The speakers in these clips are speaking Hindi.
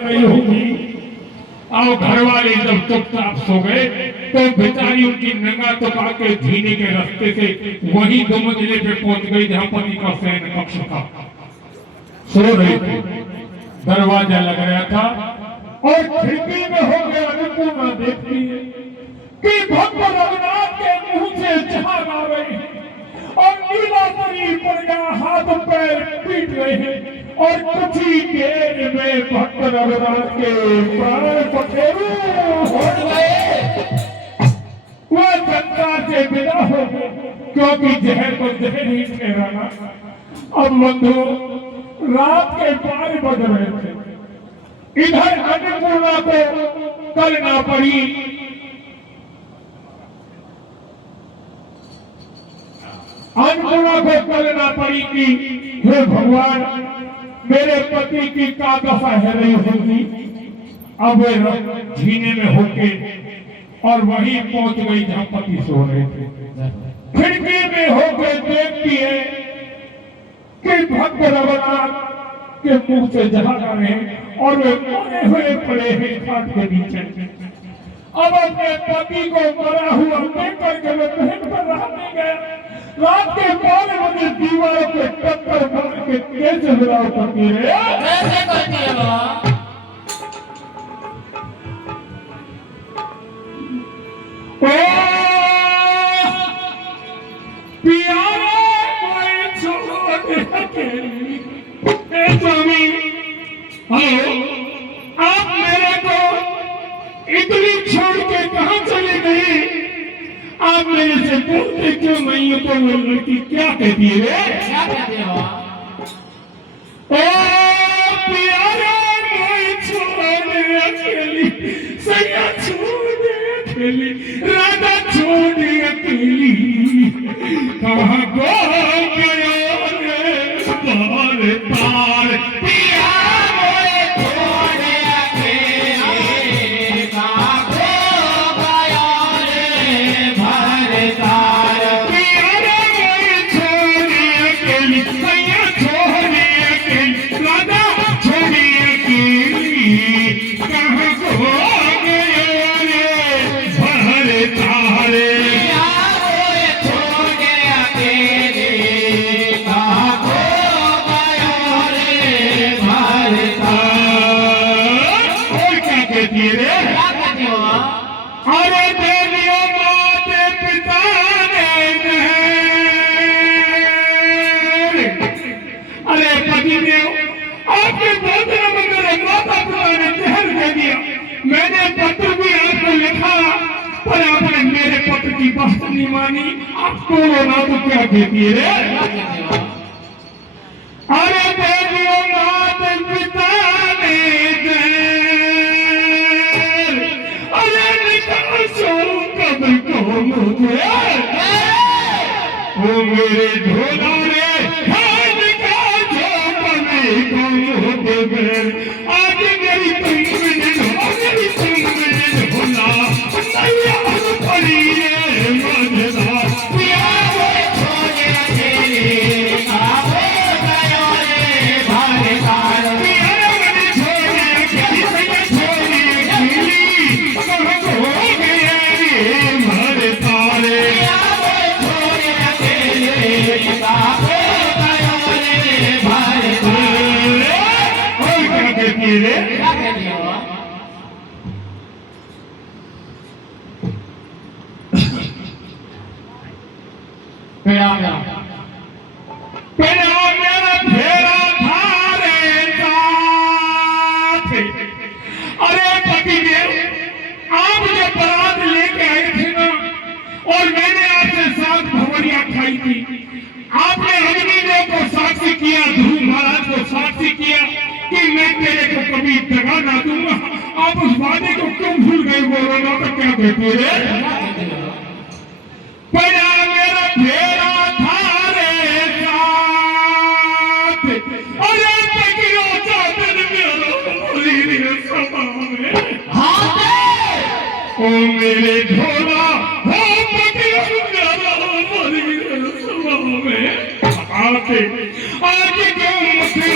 रही होगी। और घर वाले जब चुपचाप सो गए तो बेचारी उनकी नंगा तो के झीने के रास्ते से वही 2 मंजिले पे पहुंच गई जहां पति का शयन कक्ष था। सो रहे थे, दरवाजा लग रहा था और खिड़की में हो गया अनुपूर्णा देखती है कि भक्त रघुनाथ के मुंह से झाग आ रहे हैं और नीला शरीर पर गया, हाथ पैर पीट रहे हैं और कुछ ही देर में भक्त रघुनाथ के प्राण पखेरु उड़ गए। वह संसार से विदा हो गए क्योंकि जहर को जहर ही ठहराना। अब बंधु रात के 12 बज रहे थे। इधर अन्नपूर्णा को करना पड़ी कि हे भगवान, मेरे पति की का दशा है रही होगी। अब वे झीने में होके और वहीं पहुंच गई जहां पति सो रहे थे। खिड़की में होकर देखती है कि भक्त रघुनाथ के मुंह से झाग आ रहे हैं और वे मरे हुए पड़े हैं खाट के नीचे। अब अपने पति को मरा हुआ देख करके मैं बहन पर रहा नहीं गया। रात के 12 बजे दीवारों पे टक्कर मार के कैसे विराव करती है? कैसे करती है बाबा? प्यारे कोई छोड़ अकेली। स्वामी, हेलो, आप मेरे को इतनी छोड़ के कहां चले गए? आप मेरे से पूछते क्यों नहीं हो? तो वो लड़की क्या कहती है? क्या कहती है बाबा? ओ प्यारे कोई छोड़ अकेली, सैया छोड़ अकेली, राधा छोड़ अकेली, कहाँ को गया रे तार तार पिया मोए छोड़ अकेले, कहाँ को गया रे भरतार। प्यारे कोई छोड़ अकेली, सैया छोड़ अकेली, राधा छोड़ अकेली, कहाँ को गया रे भरतार। पिया मोए छोड़ अकेले, कहाँ को गया रे भरतार। और क्या कहती है रे? क्या कहती है बाबा? अरे देवियों माते पिता ने अरे पतिदेव, आपके भोजन में मेरे माता पिता ने जहर दे दिया। मैंने पत्र भी आपको लिखा पर आपने मेरे पत्र की बात नहीं मानी। आपको ना तो क्या कहती है रे? क्या कहती है बाबा? अरे देवियों माते पिता ने जहर, अरे निकालो कब्र को मुझे, वो मेरे ढोला रे, निकालो कब्र को मुझे। आज मेरी तुम में ढोला नैया पड़ी है मजेदार। पिया मोए छोड़ अकेले, कहाँ को गया रे भरतार। प्यारे मैंने छोड़े अकेली, सैया छोड़े अकेली, कहाँ को गया रे भरतारे। पिया मोए छोड़ अकेले, कहाँ को गया रे भरतार। और क्या कहती है रे? क्या कहती है बाबा? पेड़ा पेड़ा पेड़ा मेरा फेरा था रे साथ। अरे पतिदेव, आप जब बारात लेके आए थे ना और मैंने आपसे 7 भवरिया खाई थी, आपने अग्निदेव को साक्षी किया, ध्रुव महाराज को साक्षी किया कि मैं तेरे को कभी दगा ना दूंगा। आप उस वादे को क्यों भूल गए? बोलो ना तो क्या कहती है? क्या कहती है बाबा? पेड़ा मेरा फेरा था रे साथ। अरे पकियो चादर मेरा सभा में, ओ मेरे ढोला हो पकियो मेरा सभा में। आके आज क्यों मुझे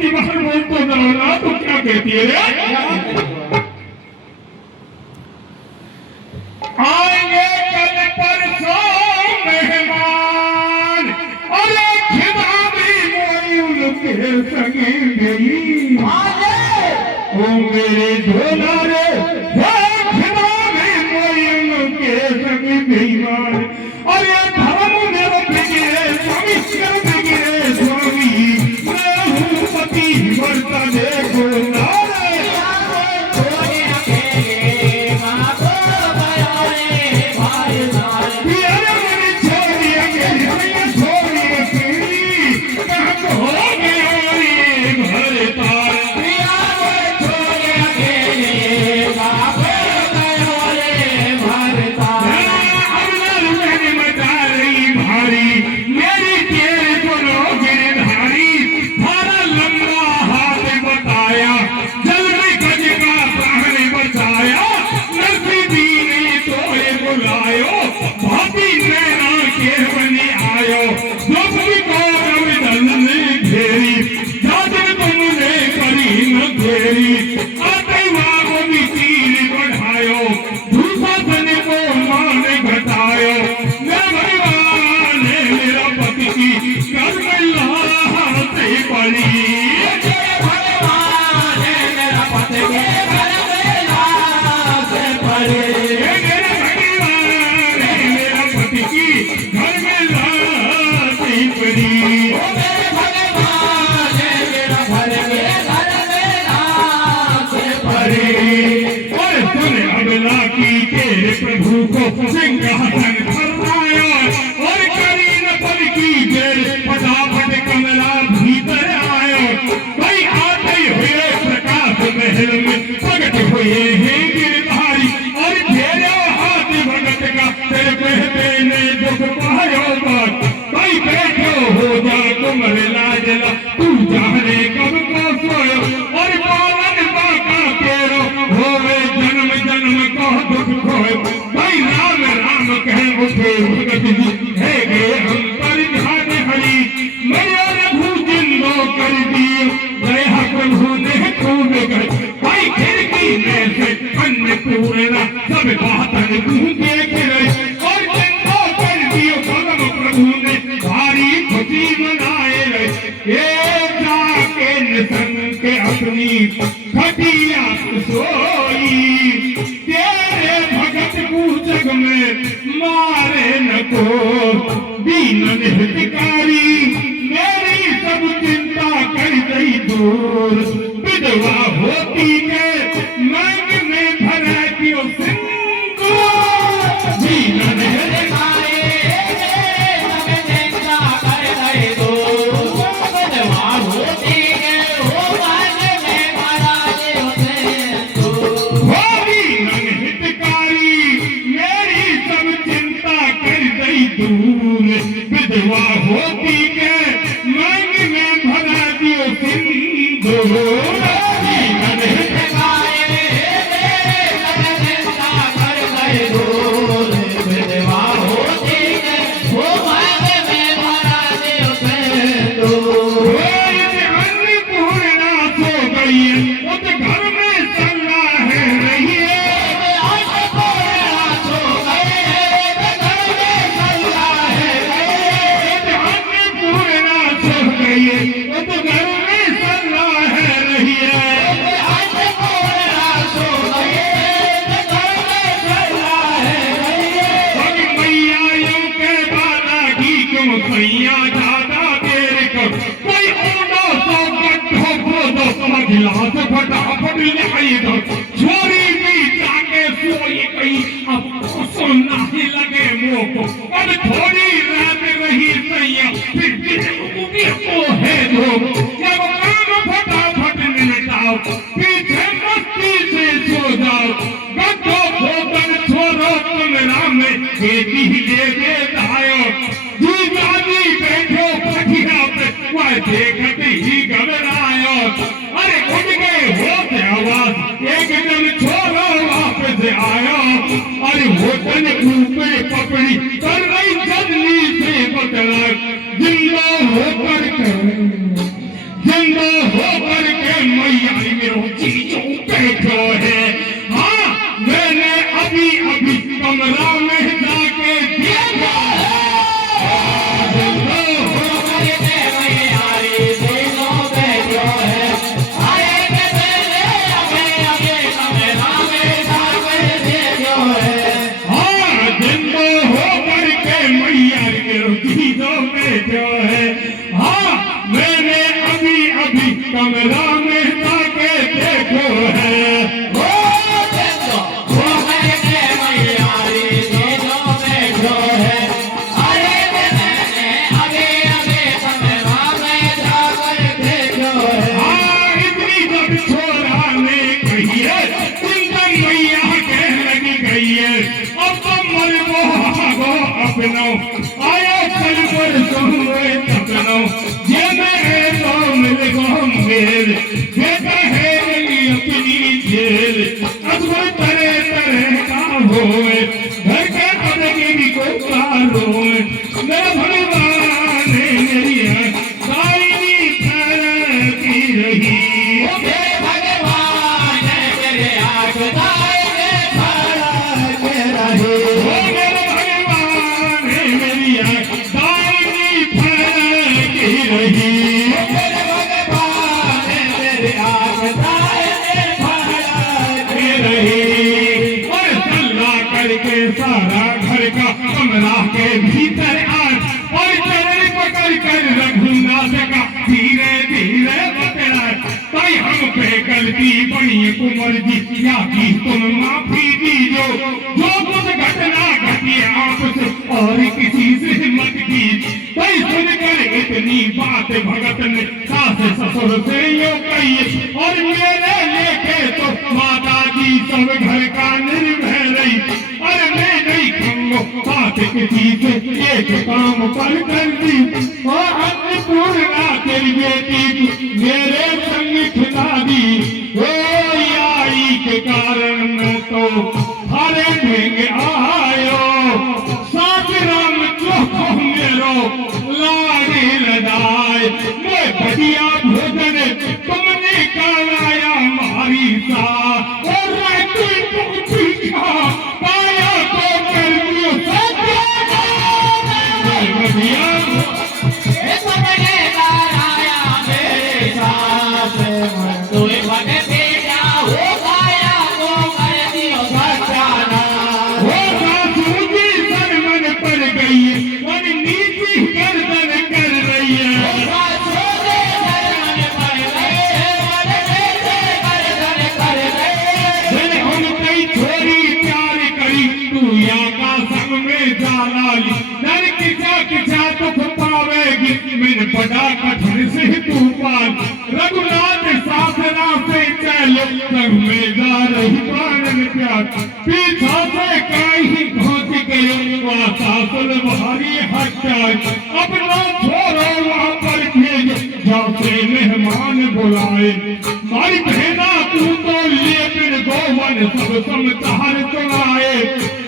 पति बाहर बोल तो ना तो क्या कहती है रे? आएंगे कल परसों मेहमान, अरे खिदामी मोयूल के संगे गई, ओ मेरे झोला रे खिदामी मोयूल के संगे बेईमान, अरे धर्म मेरे बिगड़े स्वामी कर बिगड़े स्वामी, मैं हूँ पति वर्ता देखो नारे, प्रभु को सिंहासन फरमाया और करी न पल की देर, फटाफट कमरा भीतर आया, भाई आते हुए प्रकाश महल में प्रकट हुए हैं गिरधारी, और फेरो हाथ भगत का तेरे कहते ने दुख पायो बात, भाई बैठो हो जा तुम लाजला, तू जाने कब को सोयो, और पालन बाका तेरो होवे जन्म जन्म को दुख खोए, भाई राम राम कह उठे भगत जी है गए हम पर ध्यान हरी, मेरा रघु जिंदो कर दियो दया प्रभु ने खूब कर, भाई खिड़की में से अन्नपूर्णा सब बातन गूंजे गिरे, और जिंदो कर दियो भगव प्रभु ने भारी खुशी मनाए रहे, ये जाके निसंग के अपनी खटिया सोई, तेरे भगत पूजक में मारे न को दीन हितकारी, मेरी सब चिंता कर गई दूर, विधवा होती के मांग में भरा क्यों सिंदूर, दीन हितकारी सब चिंता कर गई दूर, विधवा होती के हो मांग में भरा क्यों सिंदूर, दूर विधवा होती के मांग में भरा दियो सिंदूर, विधवा होती के वो मांग में भरा दियो सिंदूर, अन्नपूर्णा सो गई उस घर में सल्ला है रही है, वो तो घर में सल्ला है रही है, मैया यूं के बाला की क्यों सैया ज्यादा देर कर, कोई ऊँडो सो गड्ढो खोदो गिलास फटाफट ले दो, छोरी भी जाके सोई गई, अब सुनना ही लगे मुँह को, अब थोड़ी रात रही सैया फिर को है दो, जब काम फटाफट निपटाओ, पीछे मस्ती से सो जाओ, गड्ढो खोदन छोड़ो कमरा में बेटी ले दायो, जीजाजी बैठो पटिया पे वह देखते ही घबरायो, अरे उठ गए होते आवाज एकदम छोड़ो वापस आयो, अरे होटल ऊपर पकड़ी कर रही जल्दी से बदला, जिंदा होकर जिंदा हो कमरा में जाके देखो जो है। हाँ मैंने अभी अभी कमरा में जाके देखो है अपनो आया कल पर सोए तपनो ये मैं तो मिल गो मेल बेटा है मेरी अपनी जेल अजब तरह तरह का होए घर के अदगी को रोए मेरा भगवान है मेरी दायरी की रही भगवान मेरे आँख सारा घर का कमरा के भीतर आए और चरण पकड़ कर रघुनाथ का धीरे धीरे बतलाए भाई हम पे गलती बनी कुंवर जी या की तुम माफी दीजो जो कुछ घटना घटी आपसे और किसी से मत की भाई सुनकर इतनी बात भगत ने सास ससुर से यो कही और मेरे लेके तो माता जी सब घर का निर्भय रही अरे मैं नहीं कहूँ बात किसी से एक काम पर कर दी और अन्नपूर्णा तेरी बेटी मेरे संग खिला दी ओ आई के कारण मैं तो थारे भेंगे आयो साथ राम चोखो मेरो लाड़ी लदाए मैं बढ़िया भोजन तुमने कराया मारी सा और पाया तो कर दियो बड़ा कठिन से तू पाल रघुनाथ सासरा से चल संग में जा रही प्राणन प्यार पीछा से कहीं पहुंच गयो वहाँ सासुर भारी हत्या अपना छोरो वहाँ पर भेज जाते मेहमान बुलाए मारी बहना तू तो ले फिर गोवन सब समझार चुराए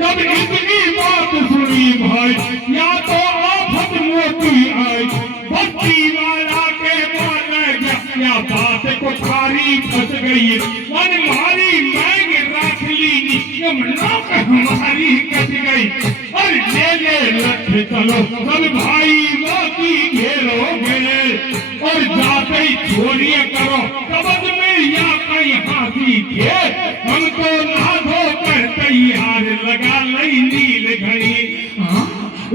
जब इतनी बात सुनी भाई या तो आफत मोती आई बस्ती वाला के बोल या बात कोठारी फंस गई मन मारी मैंग रख ली नौक हमारी कट गई और ले लठ चलो सब भाई मोती घेरो गए और जाते ही छोड़िए करो कबज में या कहीं हाथी थे हमको नाधो कर तैयार लगा लई नील घड़ी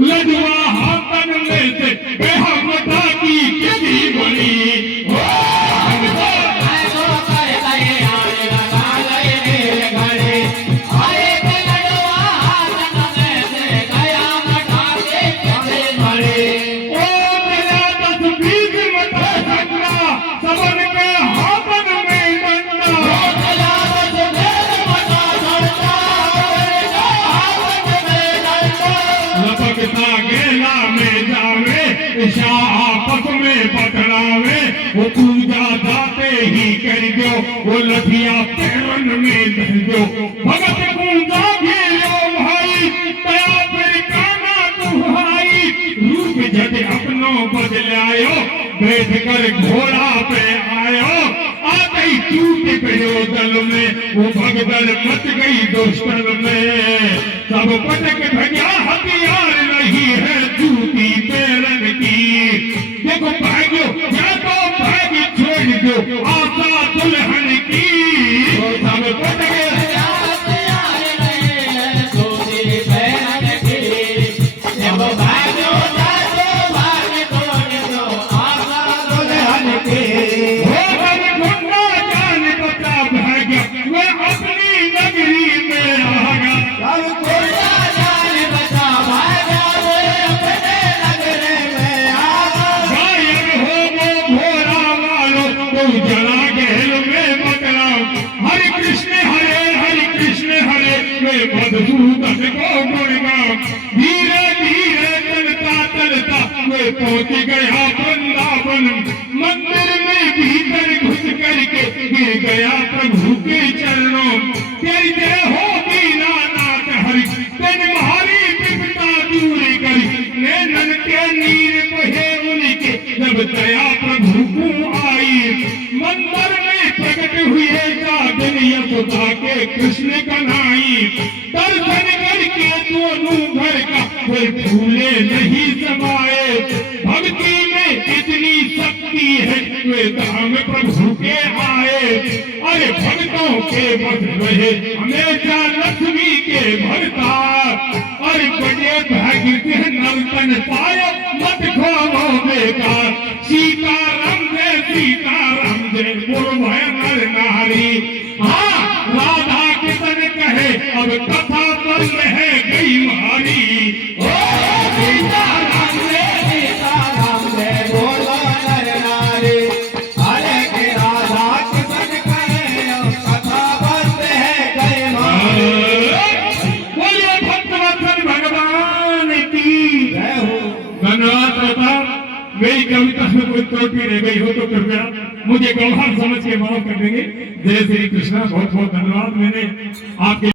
लजुआ हाथन में से बेहमता की किसी बनी आपस में पकड़ावे वो पूजा जाते ही कर दो वो लठिया पैरन में धर दो भगत पूजा घेरो भाई तया फिर काना दुहाई रूप जद अपनों बदलायो बैठ कर घोड़ा पे आयो आते ही टूट पड़ो दल में वो भगदड़ मच गई दोस्तन में सब पटक भैया हथियार नहीं है जूती पेरन की। देखो भाइयों या तो भाग छोड़ दो आशा दुल्हन की। सब पटक मधुसूदन को गुणगान। धीरे धीरे चलता चलता वे पहुंच गया वृंदावन। मंदिर में भीतर घुस करके गिर गया प्रभु के चरणों। तेरी जय हो दीनानाथ हरि तेन महारी विपदा दूर करी। नैनन के नीर बहे उनके जब दया प्रभु को आई। मंदिर में प्रकट हुए साधन यशोदा के कृष्ण कन्हई। दर्शन करके दोनों घर का कोई फूले नहीं समाए। भक्ति में इतनी शक्ति है वे धाम प्रभु के आए। अरे भक्तों के बस रहे हमेशा लक्ष्मी के भरतार। अरे बड़े भाग्य से नर्तन पाए मत खोलो बेकार। सीताराम जय बोलो नर नारी। हाँ राधा किशन कहे अब कथा बंद है गई मारी। ओ सीताराम जय बोलो नर नारी। अरे के राधा किशन कहे अब कथा बंद है गई मारी। बोलिए भक्तवत्सल भगवान की जय हो। धन्यवाद श्रोता। मेरी कविता में कोई त्रुटि रह गई हो तो कृपया मुझे गौरव समझ के माफ कर देंगे। जय श्री कृष्णा। बहुत बहुत धन्यवाद। मैंने आपके